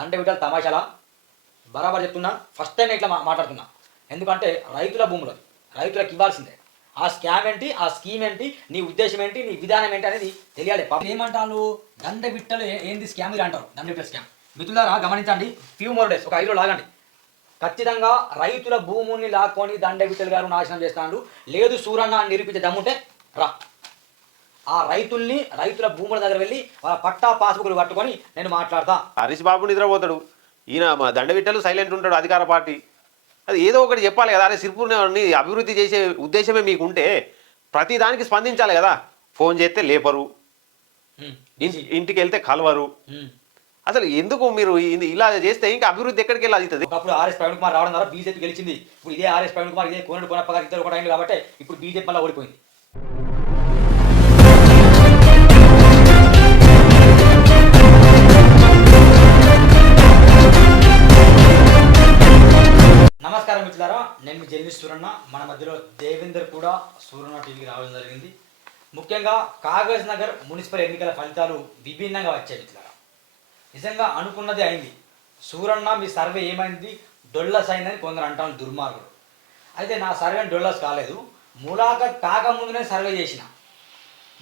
దండ విటల్ తమాషాలా బరాబర్ చెప్తున్నా. ఫస్ట్ టైం ఇట్లా మాట్లాడుతున్నా. ఎందుకంటే రైతుల భూములు రైతులకు ఇవ్వాల్సిందే. ఆ స్కామ్ ఏంటి, ఆ స్కీమ్ ఏంటి, నీ ఉద్దేశం ఏంటి, నీ విధానం ఏంటి అనేది తెలియాలి. ఏమంటారు దండ విట్టలు ఏంది స్కామ్ ఇలా అంటారు. దండ విట్టల స్కామ్ మిత్రులారా గమనించండి. ఫ్యూ మోర్ డేస్, ఒక 5 రోజులు లాగండి. ఖచ్చితంగా రైతుల భూముల్ని లాక్కొని దండ విట్టలు గారు నాశనం చేస్తాడు. లేదు సూరన్న నిరూపించే దమ్ముంటే రా, ఆ రైతుల భూముల దగ్గర వెళ్ళి వాళ్ళ పట్టా పాస్బుక్లు పట్టుకొని నేను మాట్లాడతా. హరీష్ బాబు నిద్రపోతాడు, ఈయన మా దండవిట్టలు సైలెంట్ ఉంటాడు అధికార పార్టీ. అది ఏదో ఒకటి చెప్పాలి కదా. అరే సిర్పూర్ని అభివృద్ధి చేసే ఉద్దేశమే మీకుంటే ప్రతి దానికి స్పందించాలి కదా. ఫోన్ చేస్తే లేపరు, ఇంటికి వెళ్తే కలవరు. అసలు ఎందుకు మీరు ఇలా చేస్తే ఇంకా అభివృద్ధి ఎక్కడికి వెళ్ళి అవుతుంది? ఒకప్పుడు ఆర్ఎస్ ప్రవీణ్ కుమార్ రావడం ద్వారా బీజేపీ గెలిచింది. ఇప్పుడు ఇదే ఆర్ఎస్ ప్రవీణ్ కుమార్, ఇదే కోనేడు కోనప్ప గారు ఇద్దరు కూడా అయింది కాబట్టి ఇప్పుడు బీజేపీ మళ్ళీ ఓడిపోయింది. నమస్కారం మిత్రులారా, నేను మీ జర్నలిస్ట్ సూరన్న. మన మధ్యలో దేవేందర్ కూడా సూరన్న టీవీకి రావడం జరిగింది. ముఖ్యంగా కాగజ్ నగర్ మున్సిపల్ ఎన్నికల ఫలితాలు విభిన్నంగా వచ్చాయి మిత్రులారా. నిజంగా అనుకున్నది అయింది. సూరన్న మీ సర్వే ఏమైంది, డొల్లస్ అయిందని కొందరు అంటాను, దుర్మార్గుడు. అయితే నా సర్వే డొల్లస్ కాలేదు, ములాఖత్ కాకముందునే సర్వే చేసిన.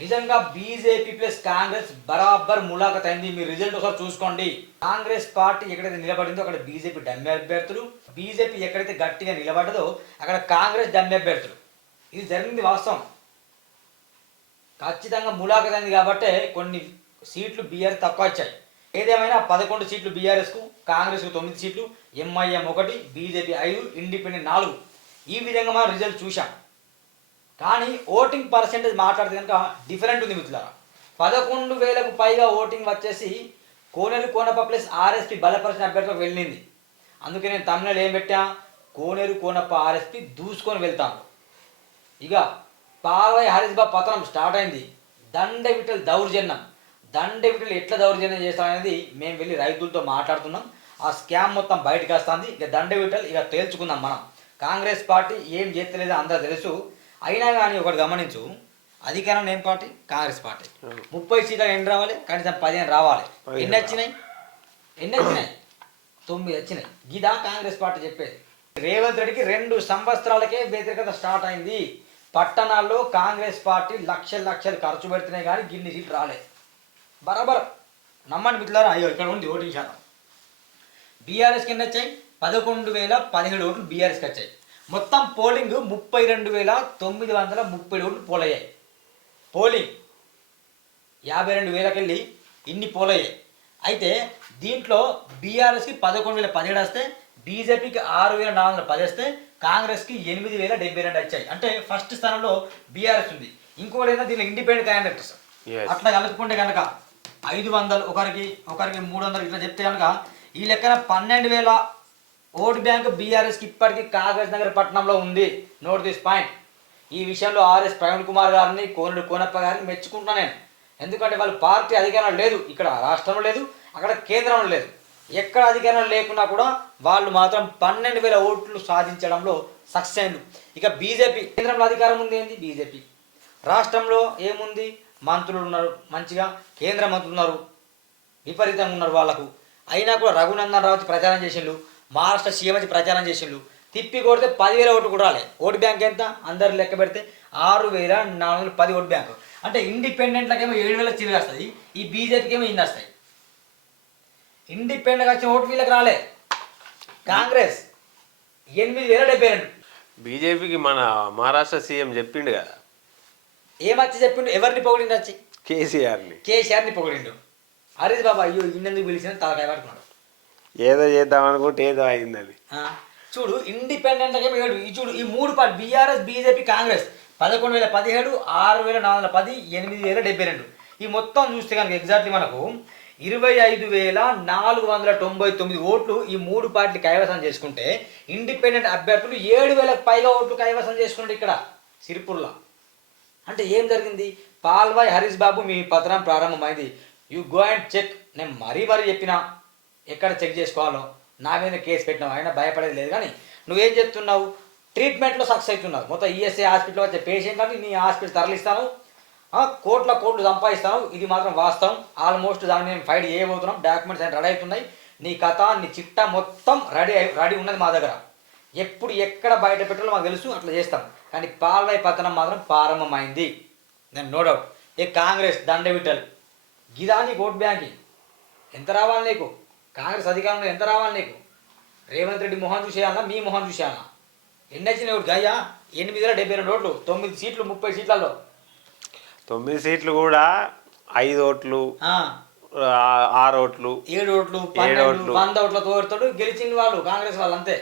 నిజంగా బీజేపీ ప్లస్ కాంగ్రెస్ బరాబర్ ములాఖత్ అయింది. మీ రిజల్ట్ ఒకసారి చూసుకోండి. కాంగ్రెస్ పార్టీ ఎక్కడైతే నిలబడిందో అక్కడ బీజేపీ డమ్మి అభ్యర్థులు, బీజేపీ ఎక్కడైతే గట్టిగా నిలబడ్డదో అక్కడ కాంగ్రెస్ డమ్మి అభ్యర్థులు. ఇది జరిగింది వాస్తవం. ఖచ్చితంగా ములాఖత్ అయింది కాబట్టి కొన్ని సీట్లు బీఆర్ఎస్ తక్కువ వచ్చాయి. ఏదేమైనా 11 సీట్లు బీఆర్ఎస్కు, కాంగ్రెస్కు 9 సీట్లు, ఎంఐఎం 1, బీజేపీ 5, ఇండిపెండెంట్ 4. ఈ విధంగా మనం రిజల్ట్ చూసాం. కానీ ఓటింగ్ పర్సెంటేజ్ మాట్లాడితే కనుక డిఫరెంట్ ఉంది మిత్రులారా. 11,000కు పైగా ఓటింగ్ వచ్చేసి కోనేరు కోనప్ప ప్లస్ ఆర్ఎస్పీ బలపరిచిన అభ్యర్థులకు వెళ్ళింది. అందుకే నేను తమిళనాడు ఏం పెట్టా, కోనేరు కోనప్ప ఆర్ఎస్పీ దూసుకొని వెళ్తాను. ఇక పావై హరీష్ బాబు పతనం స్టార్ట్ అయింది. దండ విట్టలు దౌర్జన్యం, దండ విట్టలు ఎట్లా దౌర్జన్యం చేస్తామనేది మేము వెళ్ళి రైతులతో మాట్లాడుతున్నాం. ఆ స్కామ్ మొత్తం బయటకు వస్తుంది. ఇక దండ విట్టలు ఇక తేల్చుకుందాం మనం. కాంగ్రెస్ పార్టీ ఏం చేస్తలేదో అందరూ తెలుసు. అయినా కానీ ఒకటి గమనించు, అధికారం ఏం పార్టీ, కాంగ్రెస్ పార్టీ. 30 సీట్లు ఎన్ని రావాలి, కనీసం 15 రావాలి. ఎన్ని వచ్చినాయి 9 వచ్చినాయి. గిదా కాంగ్రెస్ పార్టీ చెప్పేది. రేవంత్ రెడ్డికి 2 సంవత్సరాలకే వ్యతిరేకత స్టార్ట్ అయింది. పట్టణాల్లో కాంగ్రెస్ పార్టీ లక్షలు ఖర్చు పెడుతున్నాయి కానీ గిన్ని సీట్లు రాలేదు. బరాబర్ నమ్మండి మిత్రులారా. అయ్యో ఇక్కడ ఉంది ఓటింగ్ శాతం. బీఆర్ఎస్కి ఎన్ని వచ్చాయి, 11,017 ఓట్లు బీఆర్ఎస్కి వచ్చాయి. మొత్తం పోలింగ్ 32,930 ఓట్లు పోలయ్యాయి. పోలింగ్ 52,000కి వెళ్ళి ఇన్ని పోలయ్యాయి. అయితే దీంట్లో బీఆర్ఎస్కి 11,017 వస్తే, బీజేపీకి 6,410 వస్తే, కాంగ్రెస్కి 8,072 వచ్చాయి. అంటే ఫస్ట్ స్థానంలో బీఆర్ఎస్ ఉంది. ఇంకోటి ఏంటంటే దీనిలో ఇండిపెండెంట్ క్యాండిడేట్స్ అట్లా కలుపుకుంటే కనుక 500, ఒకరికి 300 ఇట్లా చెప్తే కనుక ఈ లెక్కన 12,000 ఓటు బ్యాంక్ బీఆర్ఎస్కి ఇప్పటికీ కాగజ్ నగర్ పట్టణంలో ఉంది. Note this point. ఈ విషయంలో ఆర్ఎస్ ప్రవీణ్ కుమార్ గారిని, కోనేరు కోనప్ప గారిని మెచ్చుకుంటున్నాను నేను. ఎందుకంటే వాళ్ళు పార్టీ అధికారం లేదు, ఇక్కడ రాష్ట్రంలో లేదు, అక్కడ కేంద్రంలో లేదు. ఎక్కడ అధికారం లేకున్నా కూడా వాళ్ళు మాత్రం 12,000 ఓట్లు సాధించడంలో సక్సెస్ అయింది. ఇక బీజేపీ కేంద్రంలో అధికారం ఉంది, ఏంది బీజేపీ. రాష్ట్రంలో ఏముంది, మంత్రులు ఉన్నారు, మంచిగా కేంద్ర మంత్రులు ఉన్నారు, విపరీతంగా ఉన్నారు వాళ్ళకు. అయినా కూడా రఘునందన్ రావు ప్రచారం చేసిండు, మహారాష్ట్ర సీఎం వచ్చి ప్రచారం చేసిండు. తిప్పి కొడితే 10,000 ఓట్లు కూడా రాలే. ఓటు బ్యాంక్ ఎంత అందరు లెక్క పెడితే 6,410 ఓటు బ్యాంకు. అంటే ఇండిపెండెంట్లకేమో 7,000 చిల్లర వస్తుంది, ఈ బీజేపీకి ఏమో ఇన్ని వస్తాయి. ఇండిపెండెంట్గా వచ్చిన ఓటు వీళ్ళకి రాలే. కాంగ్రెస్ 8,072. బీజేపీకి మన మహారాష్ట్ర సీఎం చెప్పిండు కదా, ఏమచ్చి చెప్పిండు, ఎవరిని పొగిడిండు వచ్చి, కేసీఆర్ని పొగిడిండు. హరీష్ బాబా అయ్యో ఇన్నెందుకు పిలిచిన తలకాయ పట్టుకున్నాడు. ఏదో చేద్దాం అనుకుంటే ఏదో అయిందని. చూడు ఇండిపెండెంట్గా ఈ చూడు ఈ 3 పార్టీ బీఆర్ఎస్, బీజేపీ, కాంగ్రెస్ 11,017, 6,410, 8,072. ఈ మొత్తం చూస్తే కనుక ఎగ్జాక్ట్లీ మనకు 25,499 ఓట్లు ఈ 3 పార్టీలు కైవసం చేసుకుంటే, ఇండిపెండెంట్ అభ్యర్థులు 7,000కు పైగా ఓట్లు కైవసం చేసుకున్నాడు ఇక్కడ సిరిపూర్లో. అంటే ఏం జరిగింది, పాల్వాయి హరీష్ బాబు మీ పత్రం ప్రారంభమైంది. You go and check. నేను మరీ చెప్పినా ఎక్కడ చెక్ చేసుకోవాలో, నా మీద కేసు పెట్టినావు, అయినా భయపడేది లేదు. కానీ నువ్వేం చెప్తున్నావు, ట్రీట్మెంట్లో సక్సెస్ అవుతున్నావు. మొత్తం ఈఎస్ఐ హాస్పిటల్ వచ్చే పేషెంట్ అని నీ హాస్పిటల్ తరలిస్తాను, కోట్లు సంపాదిస్తాను. ఇది మాత్రం వాస్తవం. ఆల్మోస్ట్ దాన్ని మేము ఫైట్ చేయబోతున్నాం. డాక్యుమెంట్స్ అన్ని రెడీ అవుతున్నాయి. నీ కథ నీ చిట్టా మొత్తం రెడీ ఉన్నది మా దగ్గర. ఎప్పుడు ఎక్కడ బయట పెట్టాలో మాకు తెలుసు, అట్లా చేస్తాం. కానీ పాలరాయి పతనం మాత్రం ప్రారంభమైంది, నేను నో డౌట్. కాంగ్రెస్ దండవిట్టలు గిదా నీకు ఓట్ బ్యాంకి ఎంత రావాలి నీకు? కాంగ్రెస్ అధికారంలో ఎంత రావాలి నీకు? రేవంత్ రెడ్డి మొహం చూసేయాలన్నా మీ మొహం చూసేయాలన్నా? ఎన్ని వచ్చినాయి ఓటు గయ్యా? 872 ఓట్లు, 9 సీట్లు 30 సీట్లలో. 9 సీట్లు కూడా 5 ఓట్లు 6 ఓట్లు 7 ఓట్లు 12 100 ఓట్లతో ఓడతాడు గెలిచింది వాళ్ళు, కాంగ్రెస్ వాళ్ళు అంతే.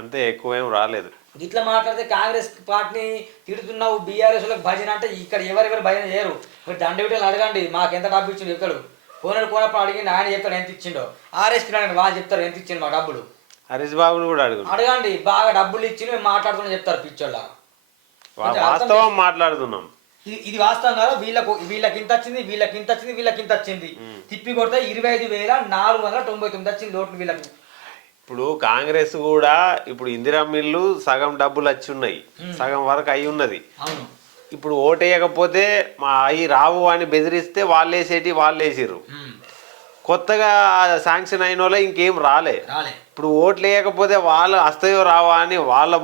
అంతే, ఎక్కువ ఏం రాలేదు. ఇట్లా మాట్లాడితే కాంగ్రెస్ పార్టీని తిడుతున్నావు, బీఆర్ఎస్ వాళ్ళకి భజన అంటే ఇక్కడ ఎవరెవరు భజన చేయరు. మీరు దండవిటలు అడగండి, మాకు ఎంత డబ్బు ఇచ్చిండు చెప్తాడు. కోనప్పుడు అడిగింది, ఆయన చెప్తాడు ఎంత ఇచ్చిండో. ఆర్ఎస్పీ అడగండి, వాళ్ళు చెప్తారు ఎంత ఇచ్చిండు మా డబ్బులు. హరీష్ బాబుని కూడా అడగండి, బాగా డబ్బులు ఇచ్చి మేము మాట్లాడుతున్నా చెప్తారు పిచ్చోళ్ళ. వాస్తవం మాట్లాడుతున్నాం. ఇది వాస్తవం కాదు. వీళ్ళకి ఇంత వచ్చింది, వీళ్ళకి ఇంత వచ్చింది, వీళ్ళకి ఇంత వచ్చింది, తిప్పి కొడితే 25,499 వచ్చింది ఓట్లు వీళ్ళకి. ఇప్పుడు కాంగ్రెస్ కూడా ఇప్పుడు ఇందిరా మిల్లు సగం డబ్బులు వచ్చి ఉన్నాయి, సగం వరకు అయి ఉన్నది. ఇప్పుడు ఓటేయకపోతే మా అవి రావు అని బెదిరిస్తే వాళ్ళు వేసేటి వాళ్ళు వేసిర్రు. కొత్తగా శాంక్షన్ అయిన వాళ్ళే ఇంకేం రాలే. ఇప్పుడు ఓట్లు వేయకపోతే వాళ్ళు వస్తాయో రావా అని వాళ్ళ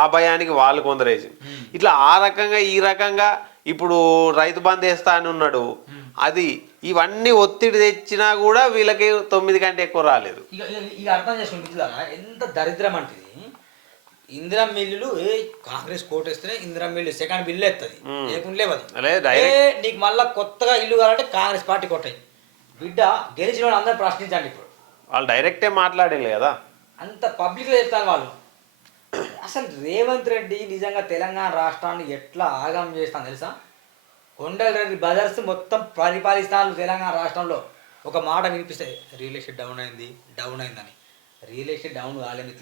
ఆ భయానికి వాళ్ళు కొందరేసి ఇట్లా ఆ రకంగా ఈ రకంగా ఇప్పుడు రైతు బంద్ వేస్తా అని ఉన్నాడు. అది ఇవన్నీ ఒత్తిడి తెచ్చినా కూడా వీళ్ళకి 9 కంటే ఎక్కువ రాలేదు. ఇక అర్థం చేసుకుంటున్నారా ఎంత దరిద్రం అంటే? ఇందిరా మిల్లులు కాంగ్రెస్ కోటేస్తే ఇందిరా మిల్లు సెకండ్ బిల్లు ఎత్తది, లేకుంటే నీకు మళ్ళా కొత్తగా ఇల్లు కావాలంటే కాంగ్రెస్ పార్టీ కొట్టాయి. బిడ్డ గెలిచిన వాళ్ళు అందరూ ప్రశ్నించండి. ఇప్పుడు వాళ్ళు డైరెక్టే మాట్లాడలే కదా, అంత పబ్లిక్లో చెప్తాను వాళ్ళు. అసలు రేవంత్ రెడ్డి నిజంగా తెలంగాణ రాష్ట్రాన్ని ఎట్లా ఆగం చేస్తాను తెలుసా? కొండలరెడ్డి బ్రదర్స్ మొత్తం పరిపాలిస్తాను తెలంగాణ రాష్ట్రంలో. ఒక మాట వినిపిస్తాయి, రియల్ ఎస్టేట్ డౌన్ అయిందని. రియల్ ఎస్టేట్ డౌన్ కాలేదు,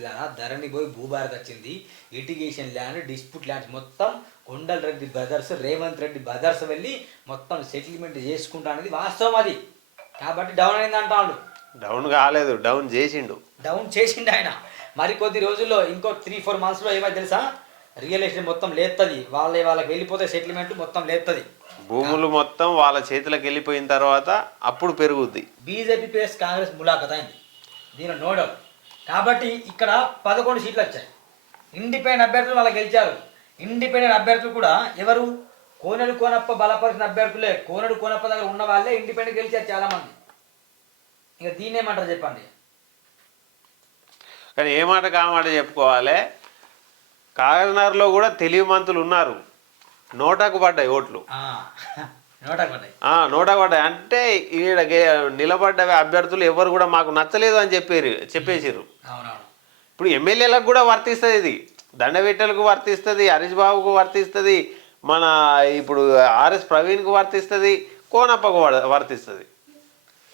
ధరణి పోయి భూభారత్ వచ్చింది, లిటిగేషన్ ల్యాండ్, డిస్ప్యూట్ ల్యాండ్స్ మొత్తం కొండలరెడ్డి బ్రదర్స్, రేవంత్ రెడ్డి బ్రదర్స్ వెళ్ళి మొత్తం సెటిల్మెంట్ చేసుకుంటా అనేది వాస్తవం అది. కాబట్టి డౌన్ అయింది అంటాడు. డౌన్ కాలేదు, డౌన్ చేసిండు ఆయన. మరి కొద్ది రోజుల్లో ఇంకో 3-4 మంత్స్లో ఏమో తెలుసా, రియల్ ఎస్టేట్ మొత్తం లేస్తుంది, వాళ్ళకి వెళ్ళిపోతే సెటిల్మెంట్ మొత్తం లేస్తుంది, భూములు మొత్తం వాళ్ళ చేతులకు వెళ్ళిపోయిన తర్వాత అప్పుడు పెరుగుద్ది. బీజేపీ ప్లస్ కాంగ్రెస్ ములాఖత్ అయింది, దీని నో డౌట్. కాబట్టి ఇక్కడ 11 సీట్లు వచ్చాయి. ఇండిపెండెంట్ అభ్యర్థులు వాళ్ళకి గెలిచారు. ఇండిపెండెంట్ అభ్యర్థులు కూడా ఎవరు? కోనెడు కోనప్ప బలపరిచిన అభ్యర్థులే. కోనెడు కోనప్ప దగ్గర ఉన్న వాళ్ళే ఇండిపెండెంట్ గెలిచారు చాలామంది. ఇక దీన్ని ఏమంటారు చెప్పండి? కానీ ఏ మాట కామాట చెప్పుకోవాలి, కాకినాడలో కూడా తెలివి మంతులు ఉన్నారు. నోటాకు పడ్డాయి ఓట్లు, నోటాకు పడ్డాయి. అంటే ఈడ నిలబడ్డ అభ్యర్థులు ఎవరు కూడా మాకు నచ్చలేదు అని చెప్పేసిర్రు. ఇప్పుడు ఎమ్మెల్యేలకు కూడా వర్తిస్తుంది, ఇది దండవిట్టలకు వర్తిస్తుంది, హరీష్ బాబుకు వర్తిస్తుంది, మన ఇప్పుడు ఆర్ఎస్ ప్రవీణ్కు వర్తిస్తుంది, కోనప్పకు వర్తిస్తుంది.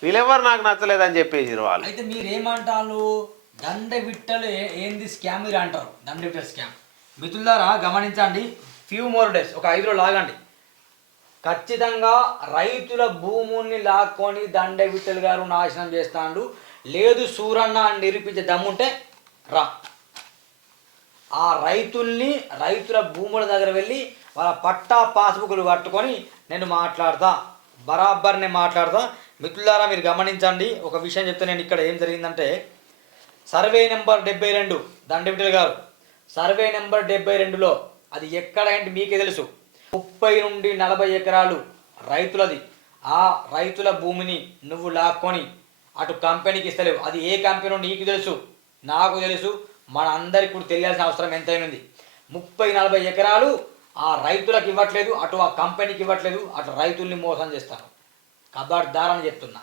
వీళ్ళెవరు నాకు నచ్చలేదని చెప్పేసిరు వాళ్ళు. అయితే మీరేమంటారు? దండవిట్టలు ఏంది స్కామ్ మీరు అంటారు, దండవిట్టలు స్కామ్. మిత్రులారా గమనించండి, ఫ్యూ మోర్ డేస్, ఒక 5 రోజులు ఆగండి. ఖచ్చితంగా రైతుల భూముల్ని లాక్కొని దండవిట్టలు గారు నాశనం చేస్తాడు. లేదు సూరన్న అని నిరూపించే దమ్ముంటే రా, ఆ రైతుల భూముల దగ్గర వెళ్ళి వాళ్ళ పట్టా పాస్బుక్లు పట్టుకొని నేను మాట్లాడతా, బరాబర్ నేను మాట్లాడతా. మిత్రులారా మీరు గమనించండి, ఒక విషయం చెప్తే నేను ఇక్కడ ఏం జరిగిందంటే, సర్వే నెంబర్ 72 దండవిట్టలు గారు సర్వే నెంబర్ 72లో అది ఎక్కడంటే మీకే తెలుసు, 30 నుండి 40 ఎకరాలు రైతులది. ఆ రైతుల భూమిని నువ్వు లాక్కొని అటు కంపెనీకి ఇస్తలేవు. అది ఏ కంపెనీలో నీకు తెలుసు, నాకు తెలుసు, మన అందరికి కూడా తెలియాల్సిన అవసరం ఎంతైనది. 30-40 ఎకరాలు ఆ రైతులకు ఇవ్వట్లేదు, అటు ఆ కంపెనీకి ఇవ్వట్లేదు, అటు రైతుల్ని మోసం చేస్తాను. ఖబర్దారని చెప్తున్నా.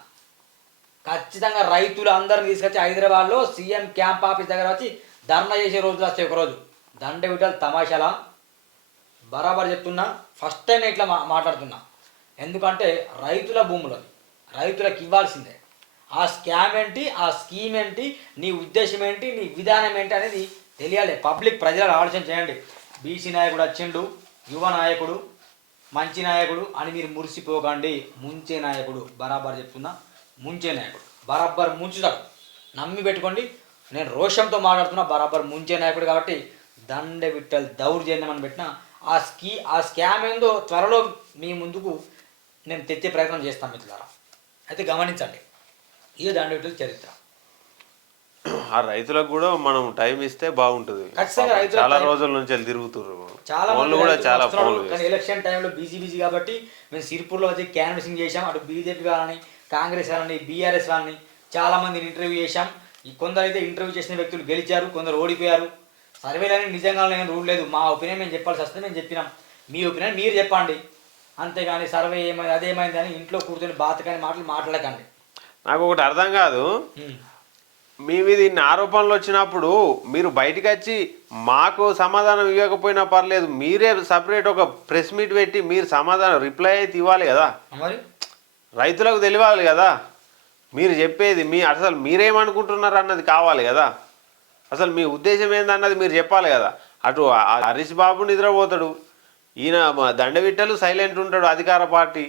ఖచ్చితంగా రైతులు అందరిని తీసుకొచ్చి హైదరాబాద్లో సీఎం క్యాంప్ ఆఫీస్ దగ్గర వచ్చి ధర్నా చేసే రోజులు వస్తాయి ఒకరోజు. దండవిట్టలు తమాషాలా, బరాబర్ చెప్తున్నా. ఫస్ట్ టైం ఇట్లా మాట్లాడుతున్నా. ఎందుకంటే రైతుల భూములు రైతులకు ఇవ్వాల్సిందే. ఆ స్కామ్ ఏంటి, ఆ స్కీమ్ ఏంటి, నీ ఉద్దేశం ఏంటి, నీ విధానం ఏంటి అనేది తెలియాలి. పబ్లిక్ ప్రజలు ఆలోచన చేయండి. బీసీ నాయకుడు వచ్చిండు, యువ నాయకుడు, మంచి నాయకుడు అని మీరు మురిసిపోకండి. ముంచే నాయకుడు, బరాబర్ చెప్తున్నా, ముంచే నాయకుడు బరాబర్ ముంచుతాడు, నమ్మి పెట్టుకోండి. నేను రోషంతో మాట్లాడుతున్నా, బరాబర్ ముంచే నాయకుడు. కాబట్టి దండవిట్టలు దౌర్జన్యం అని పెట్టిన ఆ స్కామ్ ఏందో త్వరలో మీ ముందుకు నేను తెచ్చే ప్రయత్నం చేస్తాను మిత్రులారా. అయితే గమనించండి, ఇది దండవిట్టల చరిత్ర. ఆ రైతులకు కూడా మనం టైం ఇస్తే బాగుంటుంది. ఖచ్చితంగా రైతులకు చాలా టైం- రోజుల నుంచి వెళ్ళి తిరుగుతుర్రు. చాలా ఫోన్లు మంది కూడా రైతులు చాలా వస్తున్నారు, ఫోన్లు కానీ ఎలక్షన్ టైంలో బిజీ కాబట్టి మేము సిరిపూర్లో వచ్చి క్యాన్వసింగ్ చేశాం. అటు బీజేపీ వాళ్ళని, కాంగ్రెస్ వాళ్ళని, బీఆర్ఎస్ వాళ్ళని చాలా మందిని ఇంటర్వ్యూ చేశాం. ఈ కొందరు అయితే ఇంటర్వ్యూ చేసిన వ్యక్తులు గెలిచారు, కొందరు ఓడిపోయారు. సర్వేలని నిజంగా నేను రూల్ లేదు, మా ఒపీనియన్ మేము చెప్పాల్సి వస్తుంది, మేము చెప్పినాం. మీ ఒపీనియన్ మీరు చెప్పండి, అంతేగాని సర్వే ఏమైంది అదేమైంది అని ఇంట్లో కూర్చొని బాతకాని మాటలు మాట్లాడకండి. నాకు ఒకటి అర్థం కాదు, మీ మీద ఇన్ని ఆరోపణలు వచ్చినప్పుడు మీరు బయటికి వచ్చి మాకు సమాధానం ఇవ్వకపోయినా పర్లేదు, మీరే సపరేట్ ఒక ప్రెస్ మీట్ పెట్టి మీరు సమాధానం రిప్లై అయితే ఇవ్వాలి కదా. మరి రైతులకు తెలియాలి కదా మీరు చెప్పేది, మీ అసలు మీరేమనుకుంటున్నారు అన్నది కావాలి కదా. అసలు మీ ఉద్దేశం ఏందన్నది మీరు చెప్పాలి కదా. అటు హరీష్ బాబు నిద్రపోతాడు, ఈయన దండవిట్టలు సైలెంట్ ఉంటాడు, అధికార పార్టీ.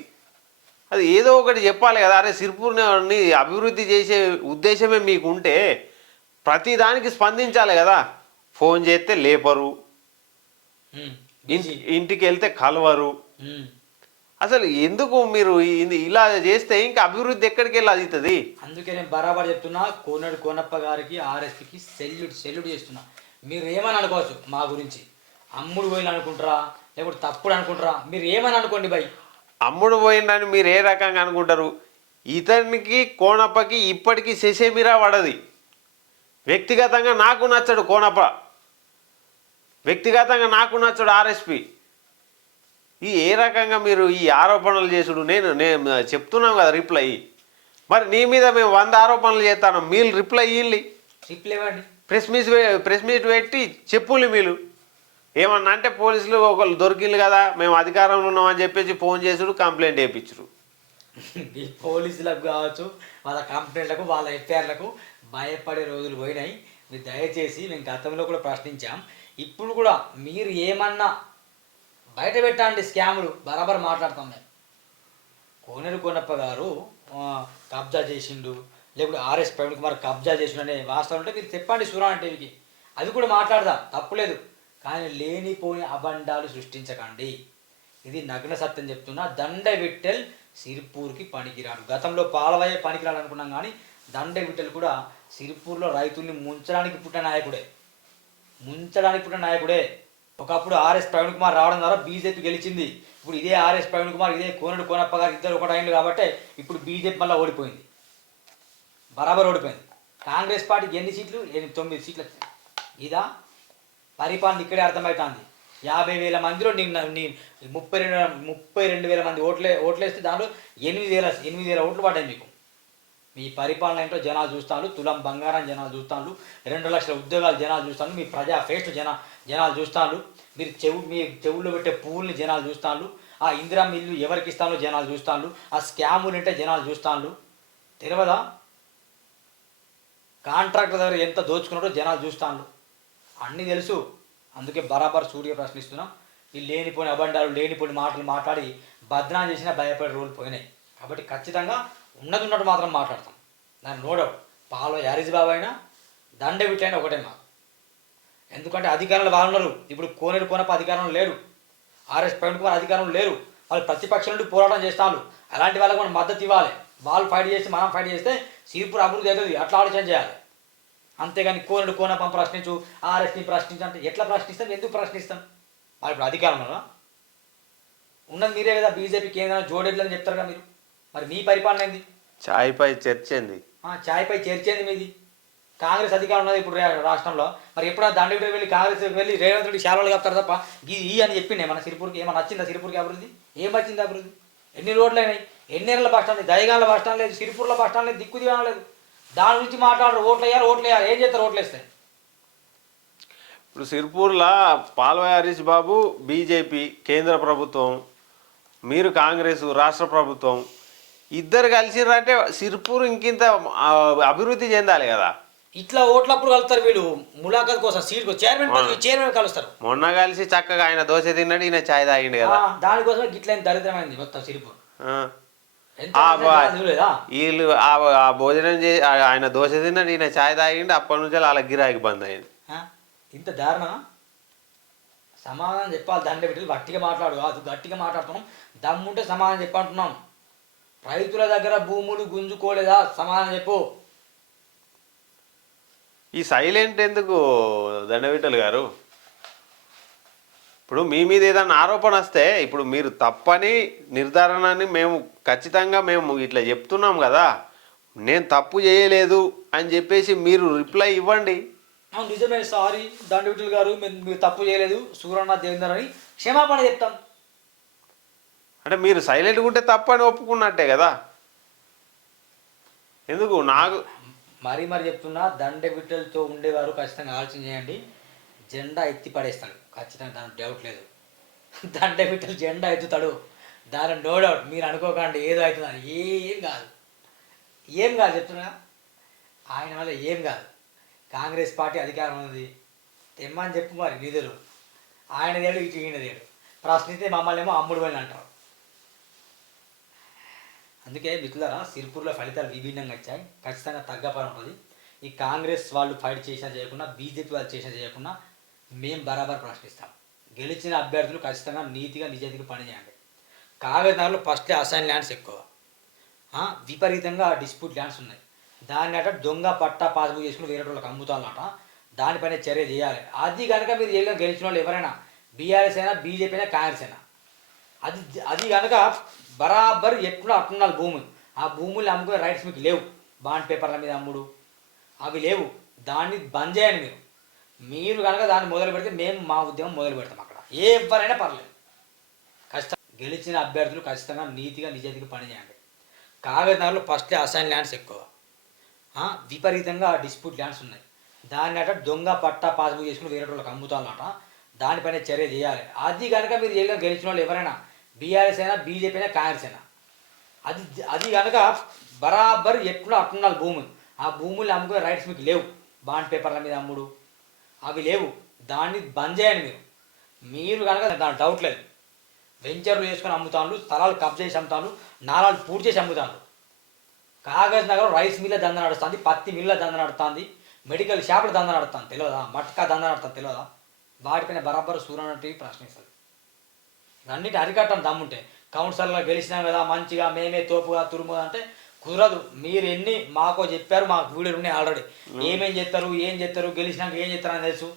అది ఏదో ఒకటి చెప్పాలి కదా. అరే సిర్పూర్ని అభివృద్ధి చేసే ఉద్దేశమే మీకు ఉంటే ప్రతిదానికి స్పందించాలి కదా. ఫోన్ చేస్తే లేపరు, ఇంటికి వెళ్తే కలవరు. అసలు ఎందుకు మీరు ఇలా చేస్తే ఇంకా అభివృద్ధి ఎక్కడికి వెళ్ళి అవుతుంది? అందుకే నేను బరాబర్ చెప్తున్నా, కోనడు కోనప్ప గారికి ఆర్ఎస్పీకి సెల్యూట్ చేస్తున్నా. మీరు ఏమని అనుకోవచ్చు మా గురించి, అమ్ముడు పోయిన అనుకుంటారా లేకపోతే తప్పుడు అనుకుంటారా, మీరు ఏమని అనుకోండి బై. అమ్ముడు పోయిందని మీరు ఏ రకంగా అనుకుంటారు? ఇతనికి కోనప్పకి ఇప్పటికీ శశమిరా పడది. వ్యక్తిగతంగా నాకు నచ్చడు కోనప్ప, వ్యక్తిగతంగా నాకు నచ్చడు ఆర్ఎస్పి. ఏ రకంగా మీరు ఈ ఆరోపణలు చేసుడు? నేను చెప్తున్నాం కదా రిప్లై. మరి నీ మీద మేము 100 ఆరోపణలు చేస్తాను, మీరు రిప్లై ఇవ్వండి, రిప్లై ఇవ్వండి, ప్రెస్ మీట్ పెట్టి చెప్పులు. మీరు ఏమన్నా అంటే పోలీసులు ఒకళ్ళు దొరికింది కదా మేము అధికారంలో ఉన్నామని చెప్పేసి ఫోన్ చేసుడు, కంప్లైంట్ వేయించరు. ఈ పోలీసులకు కావచ్చు, వాళ్ళ కంప్లైంట్లకు, వాళ్ళ ఎఫ్ఐఆర్లకు భయపడే రోజులు పోయినాయి. మీరు దయచేసి, మేము గతంలో కూడా ప్రశ్నించాం, ఇప్పుడు కూడా మీరు ఏమన్నా బయట పెట్టండి స్కాములు, బరాబర్ మాట్లాడతాం మేము. కోనేరు కోనప్ప గారు కబ్జా చేసిండు, లేకపోతే ఆర్ఎస్ ప్రవీణ్ కుమార్ కబ్జా చేసిండు అనే వాస్తవం ఉంటే మీరు చెప్పండి సురాణ టీవీకి, అది కూడా మాట్లాడదాం, తప్పులేదు. కానీ లేనిపోని అబండాలు సృష్టించకండి, ఇది నగ్న సత్యం చెప్తున్నా. దండ విట్టెల్ సిరిపూర్కి పనికిరాడు. గతంలో పాలవయ్యే పనికిరాడు అనుకున్నాం, కానీ దండ విట్టెల్ కూడా సిరిపూర్లో రైతుల్ని ముంచడానికి పుట్టిన నాయకుడే. ఒకప్పుడు ఆర్ఎస్ ప్రవీణ్ కుమార్ రావడం ద్వారా బీజేపీ గెలిచింది. ఇప్పుడు ఇదే ఆర్ఎస్ ప్రవీణ్ కుమార్, ఇదే కోనడు కోనప్ప గారు ఇద్దరు ఒకటైంది కాబట్టి ఇప్పుడు బీజేపీ మళ్ళీ ఓడిపోయింది, బరాబర్ ఓడిపోయింది. కాంగ్రెస్ పార్టీకి ఎన్ని సీట్లు? 9 సీట్లు వచ్చినాయి. ఇదా పరిపాలన? ఇక్కడే అర్థమవుతుంది. 50,000 మందిలో నిన్న 32,000 మంది ఓట్లేస్తే దాంట్లో 8,000 ఓట్లు పడ్డాయి మీకు. మీ పరిపాలన ఏంటో జనాలు చూస్తాను, తులం బంగారం జనాలు చూస్తాను, 2 లక్షల ఉద్యోగాలు జనాలు చూస్తాను, మీ ప్రజా ఫేస్ట్ జనాలు చూస్తాను, మీ చెవుల్లో పెట్టే పువ్వుల్ని జనాలు చూస్తాను, ఆ ఇందిరా మిల్లు ఎవరికి ఇస్తానో జనాలు చూస్తాను, ఆ స్కాములు అంటే జనాలు చూస్తాను. తెలియదా? కాంట్రాక్టర్ దగ్గర ఎంత దోచుకున్నాడో జనాలు చూస్తాను, అన్నీ తెలుసు. అందుకే బరాబర్ సూటిగా ప్రశ్నిస్తున్నాం. ఈ లేనిపోని అబండాలు, లేనిపోని మాటలు మాట్లాడి బద్నాం చేసినా భయపడే రోజులు పోయినాయి. కాబట్టి ఖచ్చితంగా ఉన్నట్టు మాత్రం మాట్లాడతాం, దాన్ని నోడవు. పాలో యారీజ్ బాబు అయినా దండ విట్లైనా ఒకటే మాకు. ఎందుకంటే అధికారంలో బాగున్నారు. ఇప్పుడు కోనేరు కోనప్ప అధికారంలో లేరు, ఆర్ఎస్ ప్రవీణ్ కుమార్ అధికారంలో లేరు. వాళ్ళు ప్రతిపక్షం నుండి పోరాటం చేస్తాను. అలాంటి వాళ్ళకి మనం మద్దతు ఇవ్వాలి. వాళ్ళు ఫైట్ చేసి మనం ఫైట్ చేస్తే సిరిపూర్ అభివృద్ధి అవుతుంది. అట్లా ఆలోచన చేయాలి. అంతేగాని కోనేరు కోనప్ప ప్రశ్నించు, ఆర్ఎస్ని ప్రశ్నించు అంటే ఎట్లా ప్రశ్నిస్తాం? ఎందుకు ప్రశ్నిస్తాం? వాళ్ళు ఇప్పుడు అధికారంలో ఉన్నది మీరే కదా. బీజేపీకి ఏదైనా జోడెడ్లని చెప్తారు కదా మీరు. మరి మీ పరిపాలన ఏంది? ఛాయ్పై చర్చ ఏంది? ఛాయ్పై చర్చ ఏంది మీది? కాంగ్రెస్ అధికారం ఉన్నది ఇప్పుడు రాష్ట్రంలో. మరి ఎప్పుడైనా దండవిట వెళ్ళి కాంగ్రెస్ వెళ్ళి రేవంత్ రెడ్డి శాలలు కప్తారు తప్ప ఈ అని చెప్పిండే మన సిరిపూర్కి ఏమైనా వచ్చిందా? సిరిపూర్కి అభివృద్ధి ఏం వచ్చింది? అభివృద్ధి ఎన్ని రోడ్లు అయినాయి? ఎన్నేళ్ళ బస్ స్టాండ్, దయగాల బస్ స్టాండ్ లేదు, సిరిపూర్లో బస్ స్టాండ్ లేదు, దిక్కు దిగానం లేదు. దాని గురించి మాట్లాడరు. ఓట్లు వేయాలి. ఏం చేస్తారు ఓట్లు వేస్తే? ఇప్పుడు సిరిపూర్లో పాల్వాయి హరీష్ బాబు బీజేపీ కేంద్ర ప్రభుత్వం, మీరు కాంగ్రెస్ రాష్ట్ర ప్రభుత్వం, ఇద్దరు కలిసిరంటే సిరిపూర్ ఇంకింత అభివృద్ధి చెందాలి కదా. ఇట్లా ఓట్లప్పుడు కలుస్తారు వీళ్ళు, ములాఖాత్ కోసం సీట్కు చైర్మన్ కలుస్తారు. మొన్న కలిసి చక్కగా ఆయన దోశ తిన్నాడు, ఈయన ఛాయ్ తాగిండు కదా. దానికోసం గిట్ల దరిద్రమైంది మొత్తం సిరిపూర్. వీళ్ళు ఆ భోజనం చేసి ఆయన దోశ తిన్నాడు, ఈయన ఛాయ్ తాగిండు, అప్పటి నుంచి వాళ్ళ గిరాకీ బంద్ అయింది. ఇంత దారుణమా? సమాధానం చెప్పాలి. దండ బిడ్డలు గట్టిగా మాట్లాడు కాదు, గట్టిగా మాట్లాడుతున్నాం. దమ్ముంటే సమాధానం చెప్పంటున్నాం. రైతుల దగ్గర భూములు గుంజుకోలేదా? సమాధానం చెప్పు. ఈ సైలెంట్ ఎందుకు దండవిట్టలు గారు? ఇప్పుడు మీ మీద ఏదైనా ఆరోపణ వస్తే ఇప్పుడు మీరు తప్పని నిర్ధారణని మేము ఖచ్చితంగా మేము ఇట్లా చెప్తున్నాం కదా, నేను తప్పు చేయలేదు అని చెప్పేసి మీరు రిప్లై ఇవ్వండి. నిజమే, సారీ దండవిటులు గారు, మీరు తప్పు చేయలేదు, సూరన్న దేవేందర్ అని క్షమాపణ చెప్తాం. అంటే మీరు సైలెంట్గా ఉంటే తప్పని ఒప్పుకున్నట్టే కదా. ఎందుకు నాకు మరీ మరి చెప్తున్నా, దండవిట్టలతో ఉండేవారు ఖచ్చితంగా ఆలోచన చేయండి. జెండా ఎత్తి పడేస్తాడు ఖచ్చితంగా, దానికి డౌట్ లేదు. దండవిట్టలు జెండా ఎత్తుతాడు, దాని నో డౌట్. మీరు అనుకోకండి ఏదో అవుతుందని, ఏం కాదు, ఏం కాదు చెప్తున్నా. ఆయన వల్ల ఏం కాదు. కాంగ్రెస్ పార్టీ అధికారం ఉంది, తెమ్మని చెప్పు మరి నిధులు. ఆయన దేడు ఇటు ఈయన దేడు, ప్రశ్నిస్తే మమ్మల్ని ఏమో అమ్ముడు పోయిన అంటారు. అందుకే మిత్రులారా, సిర్పూర్లో ఫలితాలు విభిన్నంగా వచ్చాయి. ఖచ్చితంగా తగ్గపడి ఉంటుంది. ఈ కాంగ్రెస్ వాళ్ళు ఫైట్ చేసినా చేయకుండా, బీజేపీ వాళ్ళు చేసినా చేయకుండా మేము బరాబర్ ప్రశ్నిస్తాం. గెలిచిన అభ్యర్థులు ఖచ్చితంగా నీతిగా నిజాయితీగా పనిచేయండి. కాగజ్నగర్లో ఫస్ట్ అసైన్ ల్యాండ్స్ ఎక్కువ, విపరీతంగా డిస్ప్యూట్ ల్యాండ్స్ ఉన్నాయి. దాన్ని అట దొంగ పట్టా పాస్బుక్ చేసుకుని వేరే వాళ్ళకి అమ్ముతానట. దానిపైన చర్య చేయాలి. అది కనుక మీరు ఏదో గెలిచిన వాళ్ళు ఎవరైనా, బీఆర్ఎస్ అయినా బీజేపీ అయినా కాంగ్రెస్ అయినా, అది కనుక బరాబర్ ఎట్లా అట్టున్నారు భూములు. ఆ భూములు అమ్ముకునే రైట్స్ మీకు లేవు. బాండ్ పేపర్ల మీద అమ్ముడు అవి లేవు. దాన్ని బంద్ చేయండి. మీరు కనుక దాన్ని మొదలు పెడితే మేము మా ఉద్యమం మొదలు పెడతాం. అక్కడ ఎవరైనా పర్లేదు. ఖచ్చితంగా గెలిచిన అభ్యర్థులు ఖచ్చితంగా నీతిగా నిజాయితీగా పనిచేయండి. కాగజ్నగర్లో ఫస్ట్ అసైన్ ల్యాండ్స్ ఎక్కువ, విపరీతంగా డిస్ప్యూట్ ల్యాండ్స్ ఉన్నాయి. దాన్ని అట దొంగ పట్టా పాస్బుక్ చేసుకుని వేరే వాళ్ళకి అమ్ముతానట. దానిపైన చర్య చేయాలి. అది కనుక మీరు ఏదో గెలిచిన వాళ్ళు ఎవరైనా, బీఆర్ఎస్ అయినా బీజేపీ అయినా కాంగ్రెస్ అయినా, అది కనుక బరాబర్ ఎట్లా అట్టున్నారు భూములు. ఆ భూములు అమ్ముకునే రైట్స్ మీకు లేవు. బాండ్ పేపర్ల మీద అమ్ముడు అవి లేవు. దాన్ని బంద్ చేయండి. మీరు కనుక దాని డౌట్ లేదు. వెంచర్లు చేసుకొని అమ్ముతాను, స్థలాలు కబ్జా చేసి అమ్ముతాను, నాలాలు పూర్తి చేసి అమ్ముతాను. కాగజ్నగర్ రైస్ మిల్ల దంద నడుస్తుంది, పత్తి మిల్ల దంద నడుస్తుంది, మెడికల్ షాపుల దంద నడుస్తాను తెలియదా, మట్కా దంద నడుస్తాను తెలియదా. వాటిపైన బరాబర్ సూరన్న టీవీ ప్రశ్నిస్తుంది. అన్నిటి అరికట్టని దమ్ముంటే, కౌన్సిలర్లో గెలిచినాం కదా మంచిగా మేమే తోపుగా తురుము అంటే కుదరదు. మీరు ఎన్ని మాకో చెప్పారు, మాకు వీడియోలు ఉన్నాయి ఆల్రెడీ. ఏమేం చేస్తారు గెలిచినాక ఏం చేస్తారని తెలుసు.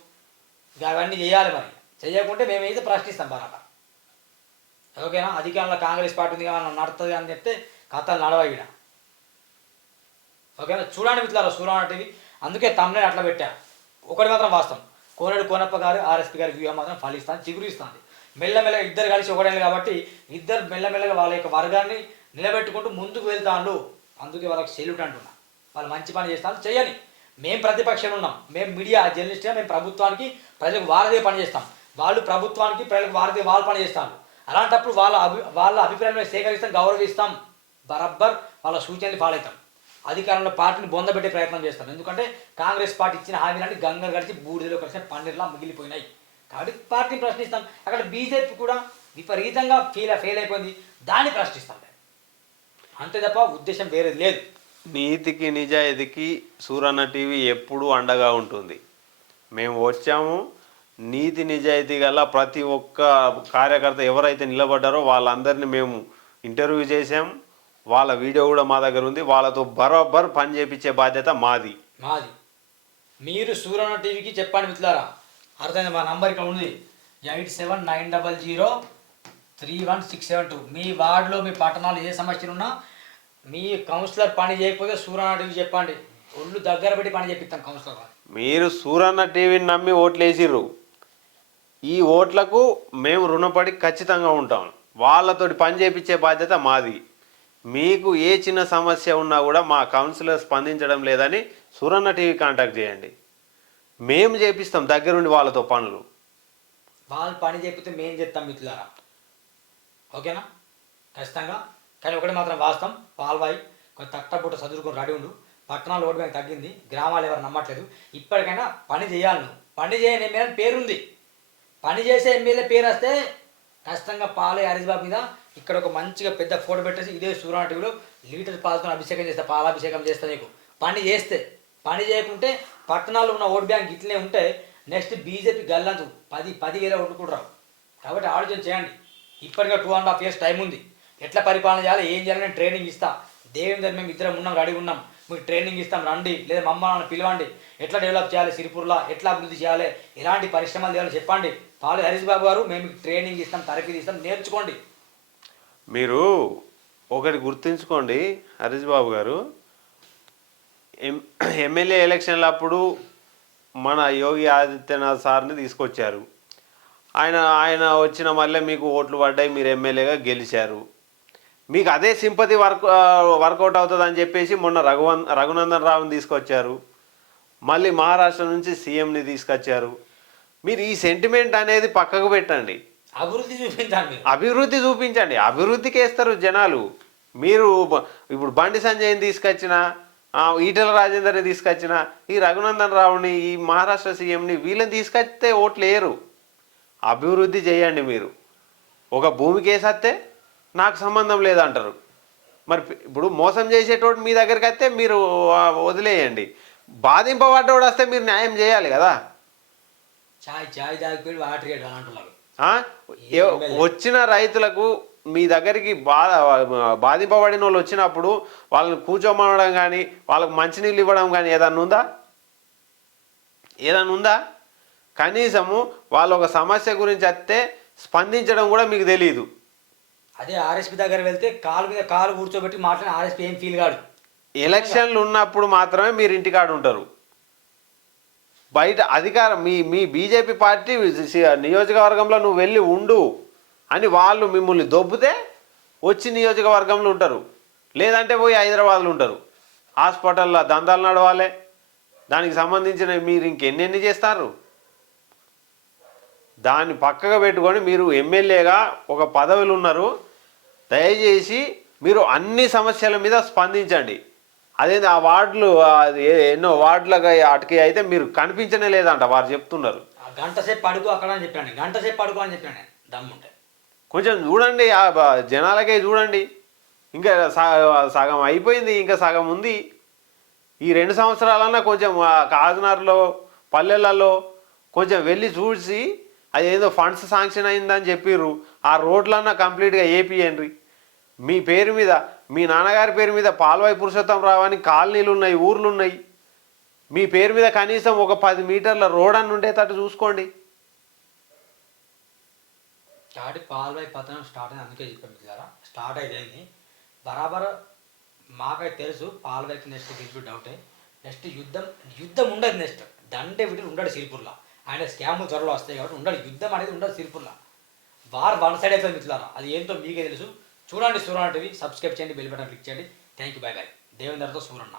అవన్నీ చేయాలి. మరి చేయకుంటే మేమైతే ప్రశ్నిస్తాం బరాబర్. ఓకేనా? అధికారంలో కాంగ్రెస్ పార్టీ ఉంది మనం నడుతుంది అని చెప్తే కథలు నడవగిడ. ఓకేనా? చూడండి మిత్రులారా సూరన్న టీవీ. అందుకే తమ్మునే అట్లా పెట్టా. ఒకటి మాత్రం వాస్తవం, కోనేడు కోనప్ప గారు ఆర్ఎస్పీ గారి వ్యూహం మాత్రం ఫలిస్తాను, చిగురిస్తుంది. మెల్లమెల్లగా ఇద్దరు కలిసి ఒకటే కాబట్టి ఇద్దరు మెల్లమెల్లగా వాళ్ళ యొక్క వర్గాన్ని నిలబెట్టుకుంటూ ముందుకు వెళ్తాను. అందుకే వాళ్ళకి సెల్యూట్ అంటున్నా. వాళ్ళు మంచి పని చేస్తాను, చేయని. మేము ప్రతిపక్షంలో ఉన్నాం, మేము మీడియా జర్నలిస్ట్గా మేము ప్రభుత్వానికి ప్రజలకు వారదే పని చేస్తాం. వాళ్ళు ప్రభుత్వానికి ప్రజలకు వారదే వాళ్ళు పని చేస్తాను. అలాంటప్పుడు వాళ్ళ అభిప్రాయాలను సేకరిస్తాం, గౌరవిస్తాం, బరబ్బర్ వాళ్ళ సూచనలు ఫాలో అవుతాం. అధికారంలో పార్టీని బొందబెట్టే ప్రయత్నం చేస్తాం. ఎందుకంటే కాంగ్రెస్ పార్టీ ఇచ్చిన హామీలన్నీ గంగలు గడిచి బూడిదలో కలిసిన పన్నీర్లా మిగిలిపోయినాయి. కాబట్టి పార్టీని ప్రశ్నిస్తాం. అక్కడ బీజేపీ కూడా విపరీతంగా ఫెయిల్ అయిపోయింది, దాన్ని ప్రశ్నిస్తాం. అంతే తప్ప ఉద్దేశం వేరేది లేదు. నీతికి నిజాయితీకి సూరన్న టీవీ ఎప్పుడూ అండగా ఉంటుంది. మేము వచ్చాము, నీతి నిజాయితీ గల ప్రతి ఒక్క కార్యకర్త ఎవరైతే నిలబడ్డారో వాళ్ళందరినీ మేము ఇంటర్వ్యూ చేసాం. వాళ్ళ వీడియో కూడా మా దగ్గర ఉంది. వాళ్ళతో బరాబర్ పని చేయించే బాధ్యత మాది. మీరు సూరన్న టీవీకి చెప్పండి మిత్రులారా, అర్థమైంది. మా నంబర్ ఇక్కడ ఉంది 8790031672. మీ వార్డులో మీ పట్టణాలు ఏ సమస్యలు ఉన్నా, మీ కౌన్సిలర్ పని చేయకపోతే సూరన్న టీవీ చెప్పండి, ఒళ్ళు దగ్గర పెట్టి పని చేపిస్తాం కౌన్సిలర్. మీరు సూరన్న టీవీని నమ్మి ఓట్లు వేసిర్రు, ఈ ఓట్లకు మేము రుణపడి ఖచ్చితంగా ఉంటాం. వాళ్ళతోటి పని చేయించే బాధ్యత మాది. మీకు ఏ చిన్న సమస్య ఉన్నా కూడా మా కౌన్సిలర్ స్పందించడం లేదని సూరన్న టీవీ కాంటాక్ట్ చేయండి, మేము చేపిస్తాం దగ్గరుండి వాళ్ళతో పనులు. వాళ్ళు పని చెప్పితే మేము చెప్తాం మిత్రులారా. ఓకేనా? ఖచ్చితంగా. కానీ ఒకటి మాత్రం వాస్తవం, పాల్వాయి కొంచెం తట్టబుట్ట చదువుకొని రెడీ ఉండు. పట్టణాలు ఓటు బ్యాంక్ తగ్గింది, గ్రామాలు ఎవరు నమ్మట్లేదు. ఇప్పటికైనా పని చేయాలి. నువ్వు పని చేయని ఎమ్మెల్యే పేరుంది. పని చేసే ఎమ్మెల్యే పేరు వస్తే ఖచ్చితంగా పాలే హరీష్బాబు మీద ఇక్కడ ఒక మంచిగా పెద్ద ఫోటో పెట్టేసి ఇదే సూరన్న టీవీలో లీటర్ పాలతో అభిషేకం చేస్తా, పాలాభిషేకం చేస్తా. నీకు పని చేస్తే, పని చేయకుంటే పట్టణాల్లో ఉన్న ఓటు బ్యాంక్ ఇట్లనే ఉంటే నెక్స్ట్ బీజేపీ గల్లంతు 10,000 ఓట్లు కూడా రావు. కాబట్టి ఆలోచన చేయండి. ఇప్పటికే 2.5 years టైం ఉంది. ఎట్లా పరిపాలన చేయాలి, ఏం చేయాలని నేను ట్రైనింగ్ ఇస్తా. దేవుని దగ్గర మేము ఇద్దరం ఉన్నాం, రెడీ ఉన్నాం. మీకు ట్రైనింగ్ ఇస్తాం రండి, లేదా మమ్మల్ని పిలవండి, ఎట్లా డెవలప్ చేయాలి సిరిపూర్లో, ఎట్లా అభివృద్ధి చేయాలి, ఎలాంటి పరిశ్రమలు చేయాలో చెప్పండి. హరీష్ బాబు గారు, మేము మీకు ట్రైనింగ్ ఇస్తాం, తరఫీ ఇస్తాం, నేర్చుకోండి. మీరు ఒకటి గుర్తుంచుకోండి హరీష్ బాబు గారు, ఎమ్మెల్యే ఎలక్షన్ల అప్పుడు మన యోగి ఆదిత్యనాథ్ సార్ని తీసుకొచ్చారు. ఆయన వచ్చిన మళ్ళీ మీకు ఓట్లు పడ్డాయి, మీరు ఎమ్మెల్యేగా గెలిచారు. మీకు అదే సింపతి వర్కౌట్ అవుతుంది అని చెప్పేసి మొన్న రఘునందన్ రావుని తీసుకొచ్చారు. మళ్ళీ మహారాష్ట్ర నుంచి సీఎంని తీసుకొచ్చారు. మీరు ఈ సెంటిమెంట్ అనేది పక్కకు పెట్టండి, అభివృద్ధి చూపించండి. అభివృద్ధికి వేస్తారు జనాలు. మీరు ఇప్పుడు బండి సంజయ్ని తీసుకొచ్చిన, ఈటెల రాజేందర్ని తీసుకొచ్చిన, ఈ రఘునందన్ రావుని, ఈ మహారాష్ట్ర సీఎంని, వీళ్ళని తీసుకొస్తే ఓట్లు వేయరు. అభివృద్ధి చేయండి. మీరు ఒక భూమికి వేసేస్తే నాకు సంబంధం లేదంటారు. మరి ఇప్పుడు మోసం చేసేటోడు మీ దగ్గరికి వస్తే మీరు వదిలేయండి. బాధింపబడ్డోడు వస్తే మీరు న్యాయం చేయాలి కదా. వచ్చిన రైతులకు మీ దగ్గరికి బాధింపబడిన వాళ్ళు వచ్చినప్పుడు వాళ్ళని కూర్చోమనడం కానీ, వాళ్ళకు మంచినీళ్ళు ఇవ్వడం కానీ ఏదన్నా ఉందా? కనీసము వాళ్ళు ఒక సమస్య గురించి వస్తే స్పందించడం కూడా మీకు తెలియదు. అదే ఆర్ఎస్పీ దగ్గర వెళ్తే కాలు మీద కాలు కూర్చోబెట్టి మాట్లాడిన ఆర్ఎస్పీ ఏం ఫీల్ కాడు. ఎలక్షన్లు ఉన్నప్పుడు మాత్రమే మీరు ఇంటికాడు ఉంటారు. బయట అధికారం మీ బీజేపీ పార్టీ నియోజకవర్గంలో నువ్వు వెళ్ళి ఉండు అని వాళ్ళు మిమ్మల్ని దొబ్బితే వచ్చి నియోజకవర్గంలో ఉంటారు, లేదంటే పోయి హైదరాబాద్లో ఉంటారు. హాస్పిటల్లో దందాలు నడవాలి, దానికి సంబంధించిన మీరు ఇంకెన్నెన్ని చేస్తారు. దాన్ని పక్కగా పెట్టుకొని మీరు ఎమ్మెల్యేగా ఒక పదవులు ఉన్నారు, దయచేసి మీరు అన్ని సమస్యల మీద స్పందించండి. అదేంటి ఆ వార్డులు ఎన్నో వార్డులుగా అటుకి అయితే మీరు కనిపించనే లేదంట వారు చెప్తున్నారు. గంట సేపు పడుకో అక్కడ అని చెప్పాను, గంట సేపు పడుకో అని చెప్పాను. దమ్ముంటే కొంచెం చూడండి, జనాలకే చూడండి. ఇంకా సగం అయిపోయింది, ఇంకా సగం ఉంది. ఈ 2 సంవత్సరాలన్నా కొంచెం కాకినాడలో పల్లెలలో కొంచెం వెళ్ళి చూసి అది ఏదో ఫండ్స్ శాంక్షన్ అయిందని చెప్పిర్రు, ఆ రోడ్లన్నా కంప్లీట్గా ఏపీయండి. మీ పేరు మీద, మీ నాన్నగారి పేరు మీద పాల్వాయి పురుషోత్తం రావు అని కాలనీలు ఉన్నాయి, ఊర్లు ఉన్నాయి. మీ పేరు మీద కనీసం ఒక 10 మీటర్ల రోడ్ అని ఉండేటట్టు చూసుకోండి. పాల్వాయి పతనం స్టార్ట్ అయింది, అందుకే చెప్పాను మిత్రులారా. స్టార్ట్ అయిపోయింది బరాబర్. మాకైతే తెలుసు పాల్వాయికి నెక్స్ట్ గెలుపు డౌటే. నెక్స్ట్ యుద్ధం ఉండదు. నెక్స్ట్ దండే విడి ఉండడు సిరిపూర్లో. ఆయన స్కాములు త్వరలో వస్తాయి కాబట్టి ఉండడు, యుద్ధం అనేది ఉండదు సిరిపూర్లో. వార్ వన్ సైడ్ అవుతుంది మిత్రులారా. అది ఏంటో మీకే తెలుసు. చూడండి సూరన్న టీవీ, సబ్స్క్రైబ్ చేయండి, బెల్ బటన్ క్లిక్ చేయండి. Thank you, bye bye. దేవేందర్తో సూరన్న.